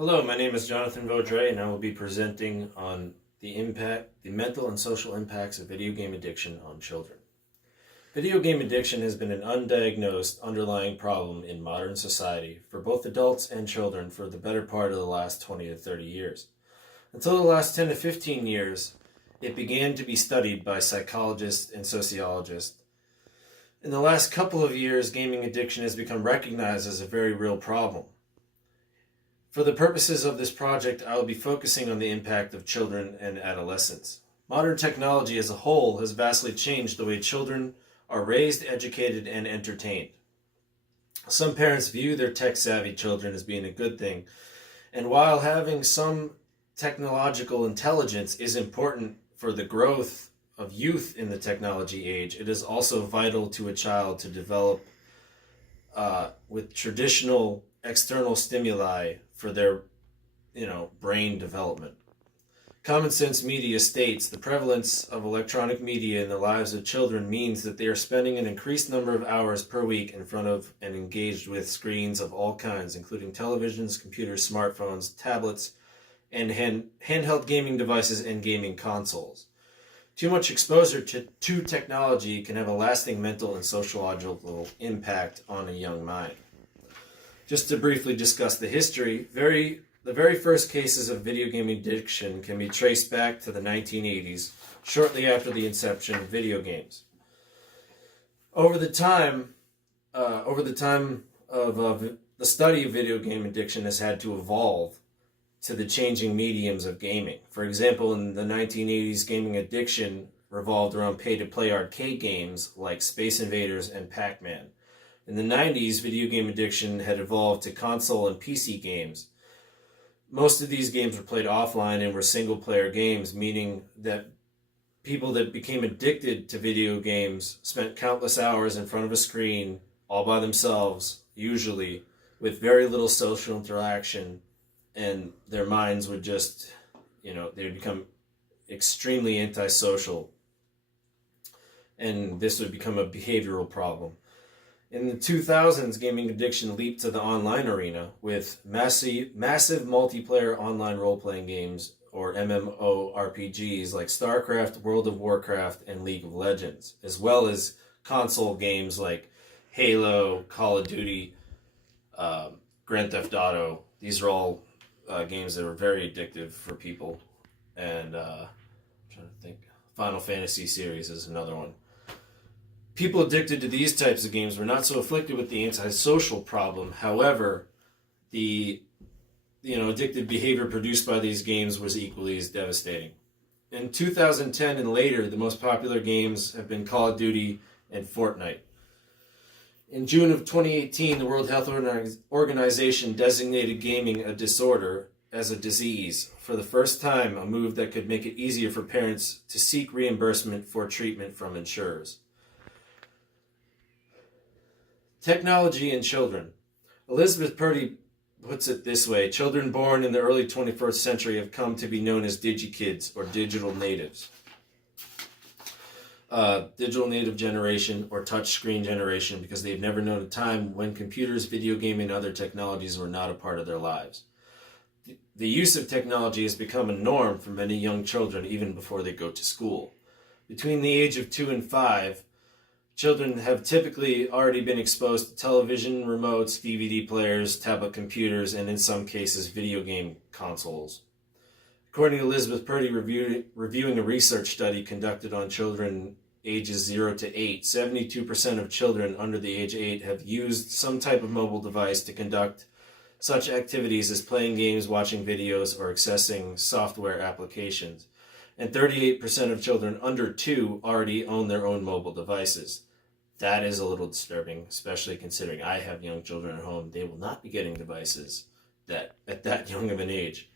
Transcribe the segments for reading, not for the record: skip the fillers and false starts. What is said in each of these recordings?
Hello, my name is Jonathan Vaudrey, and I will be presenting on the mental and social impacts of video game addiction on children. Video game addiction has been an undiagnosed underlying problem in modern society for both adults and children for the better part of the last 20 to 30 years. Until the last 10 to 15 years, it began to be studied by psychologists and sociologists. In the last couple of years, gaming addiction has become recognized as a very real problem. For the purposes of this project, I will be focusing on the impact of children and adolescents. Modern technology as a whole has vastly changed the way children are raised, educated, and entertained. Some parents view their tech-savvy children as being a good thing, and while having some technological intelligence is important for the growth of youth in the technology age, it is also vital to a child to develop with traditional external stimuli for their, brain development. Common sense media states the prevalence of electronic media in the lives of children means that they are spending an increased number of hours per week in front of and engaged with screens of all kinds, including televisions, computers, smartphones, tablets, and handheld gaming devices and gaming consoles. Too much exposure to technology can have a lasting mental and sociological impact on a young mind. Just to briefly discuss the history, the very first cases of video game addiction can be traced back to the 1980s, shortly after the inception of video games. Over the time of the study of video game addiction has had to evolve to the changing mediums of gaming. For example, in the 1980s, gaming addiction revolved around pay-to-play arcade games like Space Invaders and Pac-Man. In the 90s, video game addiction had evolved to console and PC games. Most of these games were played offline and were single-player games, meaning that people that became addicted to video games spent countless hours in front of a screen, all by themselves, usually, with very little social interaction, and their minds would just, they'd become extremely antisocial, and this would become a behavioral problem. In the 2000s, gaming addiction leaped to the online arena with massive multiplayer online role-playing games, or MMORPGs, like StarCraft, World of Warcraft, and League of Legends, as well as console games like Halo, Call of Duty, Grand Theft Auto. These are all games that are very addictive for people. And I'm trying to think, Final Fantasy series is another one. People addicted to these types of games were not so afflicted with the antisocial problem. However, the addictive behavior produced by these games was equally as devastating. In 2010 and later, the most popular games have been Call of Duty and Fortnite. In June of 2018, the World Health Organization designated gaming a disorder as a disease. For the first time, a move that could make it easier for parents to seek reimbursement for treatment from insurers. Technology and children. Elizabeth Purdy puts it this way: children born in the early 21st century have come to be known as DigiKids, or digital natives. Digital native generation, or touchscreen generation, because they've never known a time when computers, video gaming, and other technologies were not a part of their lives. The use of technology has become a norm for many young children even before they go to school. Between the age of 2 and 5, children have typically already been exposed to television, remotes, DVD players, tablet computers, and in some cases, video game consoles. According to Elizabeth Purdy, reviewing a research study conducted on children ages 0 to 8, 72% of children under the age of 8 have used some type of mobile device to conduct such activities as playing games, watching videos, or accessing software applications. And 38% of children under 2 already own their own mobile devices. That is a little disturbing, especially considering I have young children at home. They will not be getting devices at that young of an age.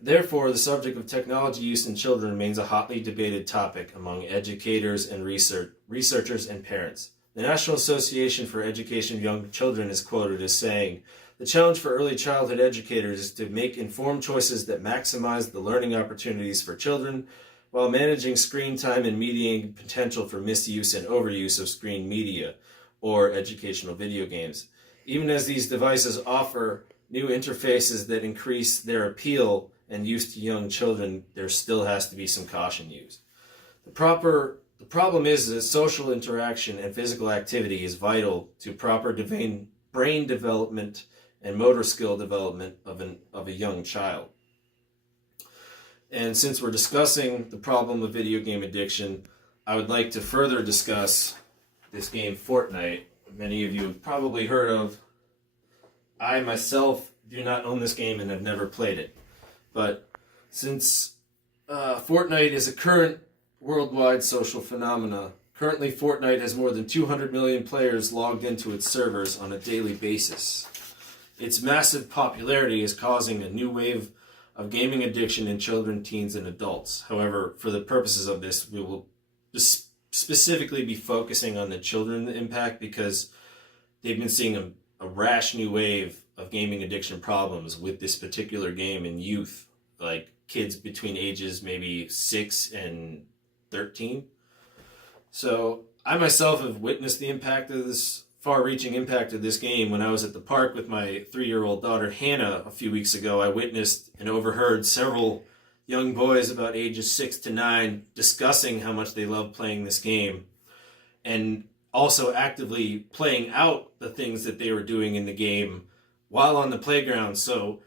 Therefore, the subject of technology use in children remains a hotly debated topic among educators and researchers and parents. The National Association for Education of Young Children is quoted as saying, "The challenge for early childhood educators is to make informed choices that maximize the learning opportunities for children while managing screen time and mediating potential for misuse and overuse of screen media or educational video games. Even as these devices offer new interfaces that increase their appeal and use to young children, there still has to be some caution used. The problem is that social interaction and physical activity is vital to proper brain development and motor skill development of a young child. And since we're discussing the problem of video game addiction, I would like to further discuss this game, Fortnite. Many of you have probably heard of. I myself do not own this game and have never played it. But since Fortnite is a current worldwide social phenomena, currently Fortnite has more than 200 million players logged into its servers on a daily basis. Its massive popularity is causing a new wave of gaming addiction in children, teens, and adults. However, for the purposes of this, we will specifically be focusing on the children impact because they've been seeing a rash new wave of gaming addiction problems with this particular game in youth, like kids between ages maybe 6 and 13. So I myself have witnessed the impact of this far-reaching impact of this game. When I was at the park with my 3-year-old daughter Hannah a few weeks ago, I witnessed and overheard several young boys about ages 6 to 9 discussing how much they love playing this game and also actively playing out the things that they were doing in the game while on the playground. So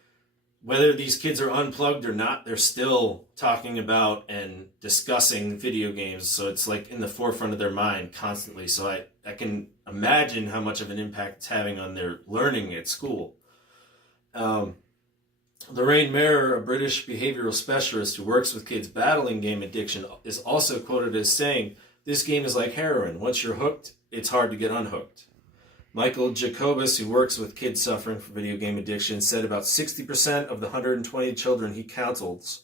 whether these kids are unplugged or not, they're still talking about and discussing video games. So it's like in the forefront of their mind constantly. So I can imagine how much of an impact it's having on their learning at school. Lorraine Mayer, a British behavioral specialist who works with kids battling game addiction, is also quoted as saying, "This game is like heroin. Once you're hooked, it's hard to get unhooked." Michael Jacobus, who works with kids suffering from video game addiction, said about 60% of the 120 children he counsels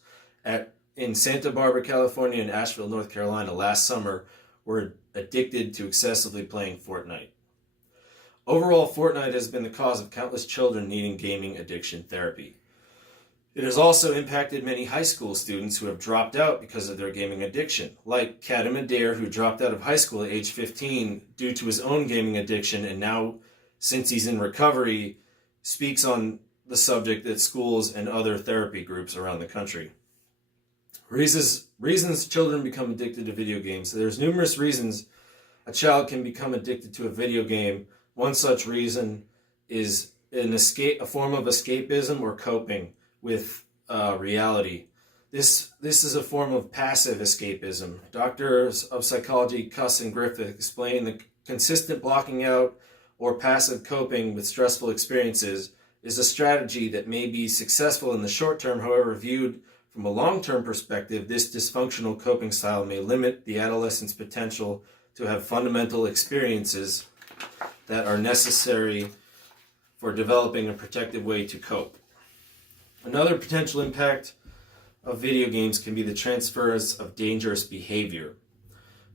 in Santa Barbara, California, and Asheville, North Carolina last summer were addicted to excessively playing Fortnite. Overall, Fortnite has been the cause of countless children needing gaming addiction therapy. It has also impacted many high school students who have dropped out because of their gaming addiction, like Kadam Adair, who dropped out of high school at age 15 due to his own gaming addiction, and now, since he's in recovery, speaks on the subject at schools and other therapy groups around the country. Reasons children become addicted to video games. There's numerous reasons a child can become addicted to a video game. One such reason is a form of escapism or coping with reality. This is a form of passive escapism. Doctors of psychology Cuss and Griffith explain the consistent blocking out or passive coping with stressful experiences is a strategy that may be successful in the short term. However, viewed from a long-term perspective, this dysfunctional coping style may limit the adolescent's potential to have fundamental experiences that are necessary for developing a protective way to cope. Another potential impact of video games can be the transfers of dangerous behavior.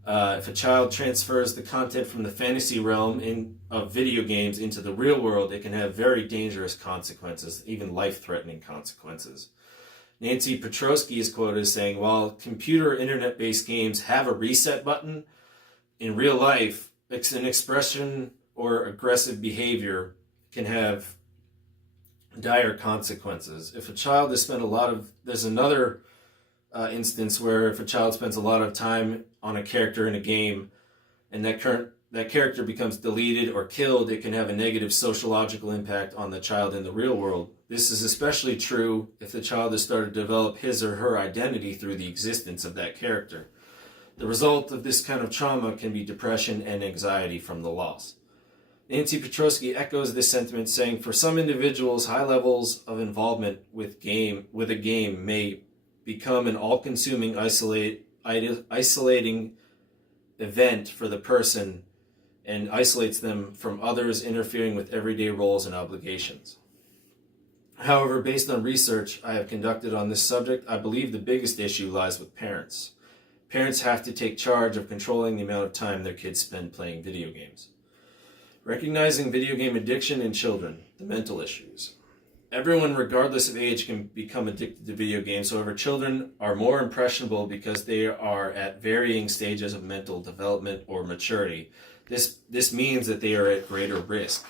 If a child transfers the content from the fantasy realm of video games into the real world, it can have very dangerous consequences, even life-threatening consequences. Nancy Petrosky is quoted as saying, "While computer internet-based games have a reset button, in real life, an expression or aggressive behavior can have dire consequences." If a child has spent there's another instance where if a child spends a lot of time on a character in a game and that character becomes deleted or killed, it can have a negative sociological impact on the child in the real world. This is especially true if the child has started to develop his or her identity through the existence of that character. The result of this kind of trauma can be depression and anxiety from the loss. Nancy Petrosky echoes this sentiment, saying, "For some individuals, high levels of involvement with a game may become an all-consuming, isolating event for the person and isolates them from others, interfering with everyday roles and obligations." However, based on research I have conducted on this subject, I believe the biggest issue lies with parents. Parents have to take charge of controlling the amount of time their kids spend playing video games. Recognizing video game addiction in children, the mental issues. Everyone, regardless of age, can become addicted to video games. However, children are more impressionable because they are at varying stages of mental development or maturity. This means that they are at greater risk.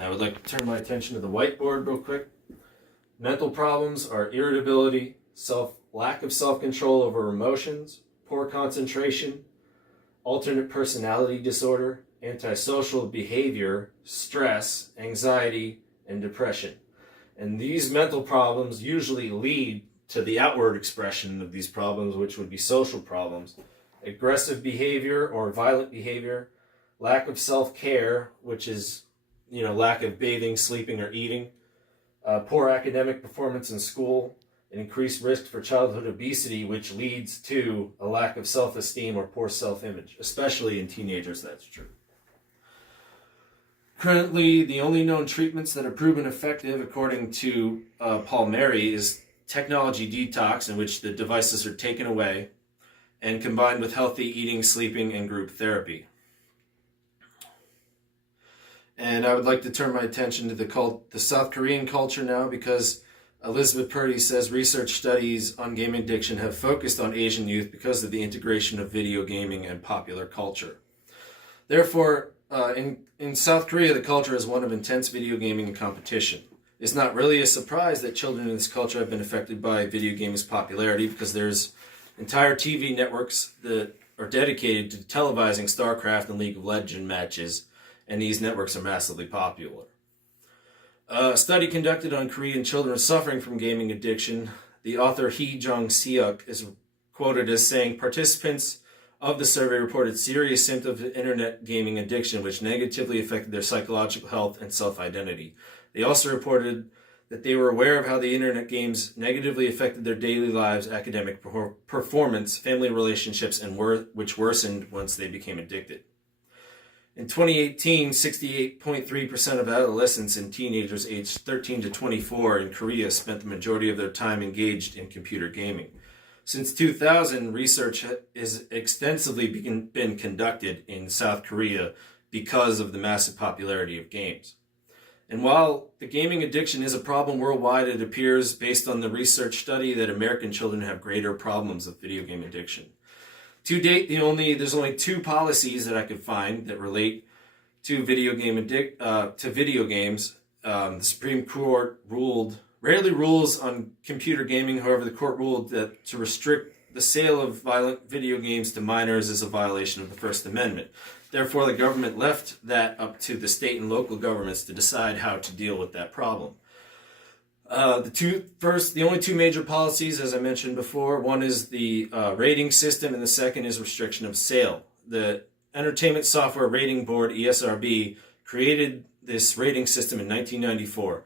I would like to turn my attention to the whiteboard real quick. Mental problems are irritability, lack of self-control over emotions, poor concentration, alternate personality disorder, antisocial behavior, stress, anxiety, and depression. And these mental problems usually lead to the outward expression of these problems, which would be social problems. Aggressive behavior or violent behavior, lack of self-care, which is, lack of bathing, sleeping, or eating, poor academic performance in school, an increased risk for childhood obesity, which leads to a lack of self-esteem or poor self-image, especially in teenagers, that's true. Currently, the only known treatments that are proven effective, according to Paul Mary, is technology detox, in which the devices are taken away, and combined with healthy eating, sleeping, and group therapy. And I would like to turn my attention to the South Korean culture now, because Elizabeth Purdy says research studies on game addiction have focused on Asian youth because of the integration of video gaming and popular culture. Therefore, in South Korea, the culture is one of intense video gaming and competition. It's not really a surprise that children in this culture have been affected by video games' popularity, because there's entire TV networks that are dedicated to televising StarCraft and League of Legends matches, and these networks are massively popular. A study conducted on Korean children suffering from gaming addiction, the author Hee Jong-seok is quoted as saying, participants of the survey reported serious symptoms of internet gaming addiction, which negatively affected their psychological health and self-identity. They also reported that they were aware of how the internet games negatively affected their daily lives, academic performance, family relationships, and which worsened once they became addicted. In 2018, 68.3% of adolescents and teenagers aged 13 to 24 in Korea spent the majority of their time engaged in computer gaming. Since 2000, research has extensively been conducted in South Korea because of the massive popularity of games. And while the gaming addiction is a problem worldwide, it appears, based on the research study, that American children have greater problems with video game addiction. To date, there's only two policies that I could find that relate to video games. The Supreme Court rarely rules on computer gaming. However, the court ruled that to restrict the sale of violent video games to minors is a violation of the First Amendment. Therefore, the government left that up to the state and local governments to decide how to deal with that problem. The only two major policies, as I mentioned before, one is the rating system, and the second is restriction of sale. The Entertainment Software Rating Board, ESRB, created this rating system in 1994.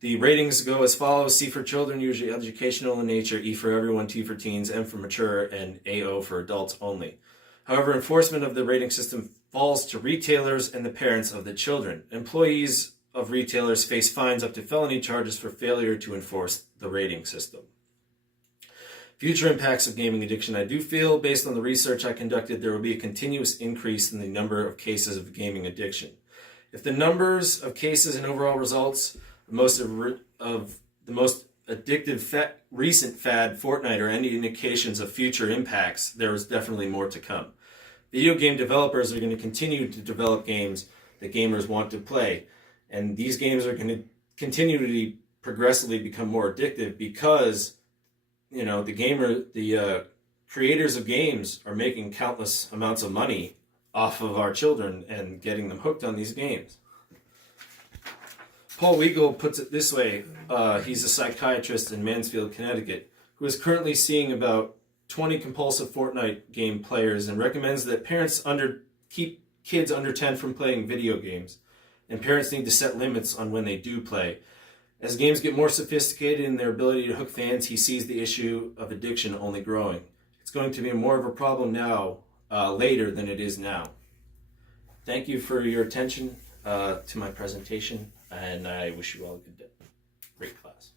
The ratings go as follows: C for children, usually educational in nature; E for everyone; T for teens; M for mature; and AO for adults only. However, enforcement of the rating system falls to retailers and the parents of the children. Employees of retailers face fines up to felony charges for failure to enforce the rating system. Future impacts of gaming addiction. I do feel, based on the research I conducted, there will be a continuous increase in the number of cases of gaming addiction. If the numbers of cases and overall results of the most addictive recent fad, Fortnite, are any indications of future impacts, there is definitely more to come. Video game developers are going to continue to develop games that gamers want to play. And these games are going to continue to progressively become more addictive because, the creators of games are making countless amounts of money off of our children and getting them hooked on these games. Paul Weigel puts it this way. He's a psychiatrist in Mansfield, Connecticut, who is currently seeing about 20 compulsive Fortnite game players, and recommends that parents keep kids under 10 from playing video games. And parents need to set limits on when they do play. As games get more sophisticated in their ability to hook fans, he sees the issue of addiction only growing. It's going to be more of a problem later than it is now. Thank you for your attention to my presentation, and I wish you all a good day. Great class.